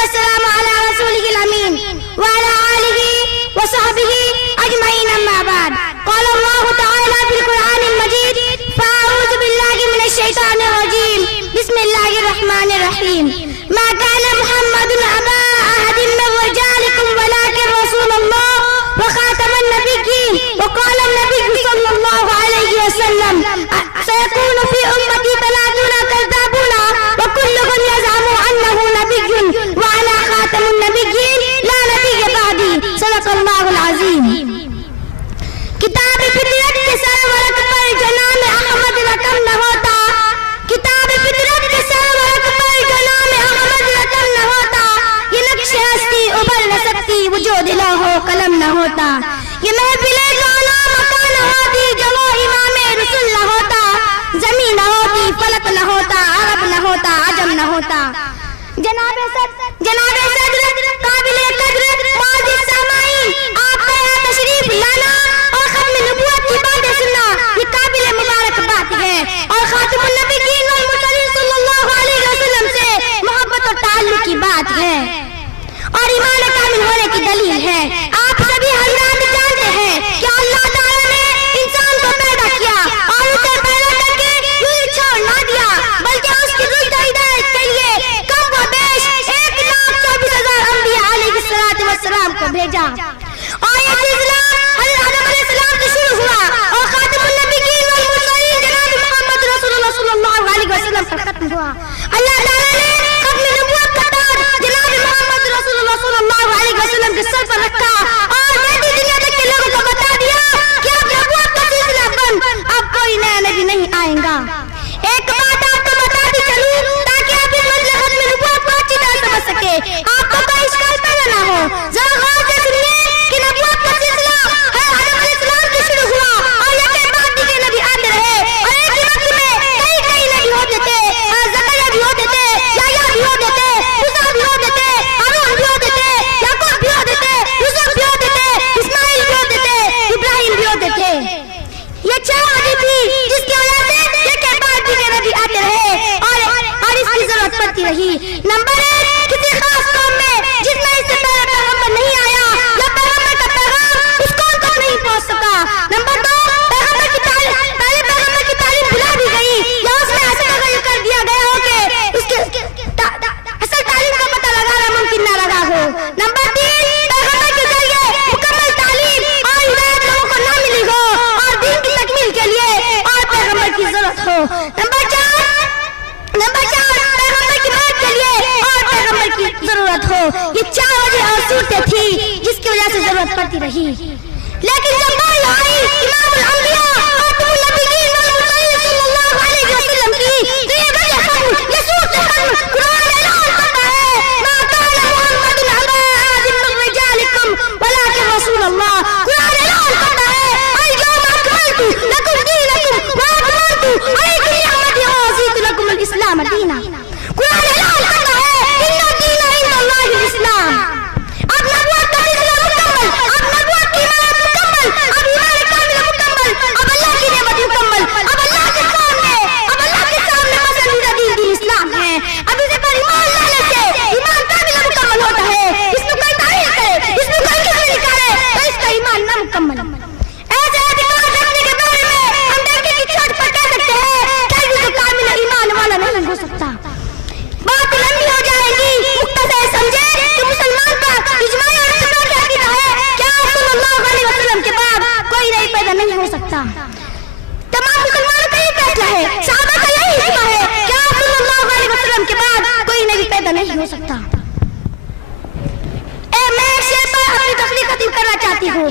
والسلام على رسوله الأمين وعلى آله وصحبه أجمعين أما بعد قال الله تعالى في القرآن المجيد فأعوذ بالله من الشيطان الرجيم بسم الله الرحمن الرحيم ما كان محمد أبا أحد من رجالكم ولكن رسول الله وخاتم النبيين وقال النبي صلى الله عليه وسلم سيكون في أمتي 30 كذابون وكلهم يزعم أنه نبي وأنا خاتم النبيين لا نبي بعدي صدق الله العظيم. کتاب فطرت کے سرورق پر جو نام احمد رقم نہ ہوتا، کتاب فطرت کے سرورق پر جو نام احمد رقم نہ ہوتا، یہ نقش ہستی ابھر نہ سکتی وجود لوح و قلم نہ ہوتا، یہ محفل گانا مکان نہ ہوتی جو وہ امام رسول نہ ہوتا، زمین نہ ہوتی فلک نہ ہوتا، عرب نہ ہوتا عجم نہ ہوتا. جناب صدر قابل قدر معزز سامعین، آپ کا یہاں تشریف لانا اور ختم نبوت کی باتیں سننا یہ قابل مبارکباد ہے اور خاتم النبیین والمرسلین صلی اللہ علیہ وسلم سے محبت اور تعلق کی بات ہے اور ایمان کامل ہونے کی دلیل ہے. آپ سبھی حضرات جانتے ہیں کہ اللہ تعالیٰ نے انسان کو پیدا کیا اور اسے پیدا کر کے یوں چھوڑ نہ دیا بلکہ اس کی رشد ہدایت کے لیے کم و بیش 1,24,000 انبیاء علیہ السلام کو بھیجا اور یہ سلسلہ حضرت آدم علیہ السلام سے شروع ہوا اور خاتم النبیین والمرسلین جناب محمد رسول اللہ صلی اللہ علیہ وسلم پر ختم ہوا. اللہ تعالیٰ نے ختم نبوت کا تاج جناب محمد رسول اللہ صلی اللہ علیہ وسلم کے سر پر رکھا اور رہتی دنیا تک کے لوگوں کو بتا دیا کہ اب نبوت کا سلسلہ بند، اب کوئی نیا نبی نہیں آئے گا. ایک بات آپ کو بتاتی چلوں تاکہ آپ اس منزل ختم نبوت کو اچھی طرح سمجھ سکے، آپ کو کوئی اشکال پیدا نہ ہو. ذرا غور سے سنیے کہ نبوت کا سلسلہ آدم علیہ السلام سے شروع ہوا اور یہ کے بعد دیگر نبی آتے رہے اور ایک ہی وقت میں کئی نبی ہوتے تھے، زکریا بھی ہوتے تھے، یحییٰ بھی ہوتے تھے، موسیٰ بھی ہوتے تھے، ہارون بھی ہوتے تھے، یعقوب بھی ہوتے تھے، یوسف بھی ہوتے تھے، اسماعیل بھی ہوتے تھے، ابراہیم بھی ہوتے تھے. یہ 6 وجہ تھی جس کی وجہ سے یہ کے بعد دیگر نبی آتے رہے اور اس کی ضرورت پڑتی رہی. نمبر 1، کسی خاص قوم میں جس میں اس سے پہلے پیغمبر نہیں آیا یا پیغمبر کا پیغام اس قوم تک نہیں پہنچ سکا. نمبر 2، پہلے پیغمبر کی تعلیم بھلا دی گئی یا اس میں ایسا تغیر کر دیا گیا ہو کہ اس کے اصل تعلیم کا پتہ لگانا ممکن نہ لگا ہو. نمبر 3، پیغمبر کے ذریعے مکمل تعلیم اور ہدایت لوگوں کو نہ ملی ہو اور دین کی تکمیل کے لیے اور پیغمبر کی ضرورت ہو. نمبر 4، پیغمبر کی موت کے لیے اور پیغمبر کی ضرورت ہو. یہ 4 وجہ اور صورتیں تھی جس کی وجہ سے ضرورت پڑتی رہی. لیکن جب باری آئی امام الانبیاء خاتم النبیین والمرسلین صلی اللہ علیہ وسلم کی تو یہ وجہ ختم، یہ صورت ختم. قرآن اعلان کرتا ہے ما کان محمد ابا احد من رجالکم ولکن رسول اللہ. قرآن اعلان کرتا ہے الیوم اکملت لکم دینکم واکملت علیکم نعمتی ورضیت لکم الاسلام دینا. قرآن اعلان کرتا ہے ان الدین عند اللہ الاسلام. اب نبوت کا سلسلہ مکمل، اب نبوت کی امانت مکمل، اب ایمان کامل مکمل، اب اللہ کی نعمت مکمل، اب اللہ کے سامنے پسندیدہ دین اسلام ہے. اب اسے پر ایمان لانے سے ایمان کامل مکمل ہوتا ہے. اس میں کوئی تعریف کرے، اس میں کوئی کسی نکالے تو اس کا ایمان نہ مکمل. ایسے اعتقاد رکھنے کے بارے میں ہم ڈنکے کی چوٹ پر کہہ سکتے ہیں کہ بھی تو کامل ایمان والا نہیں ہو سکتا. بات لمبی ہو جائے گی، مختصر سمجھے کہ مسلمان کا اجماعی اور اتفاقی عقیدہ ہے کہ آپ صلی اللہ علیہ وسلم کے بعد کوئی نئی پیدا نہیں ہو سکتا. تمام مسلمانوں کا یہ فیصلہ ہے، صحابہ کا یہی اجماع ہے کہ آپ صلی اللہ علیہ وسلم کے بعد کوئی نئی پیدا نہیں ہو سکتا. میں شیر پر اپنی تقریر ختم کرنا چاہتی ہوں.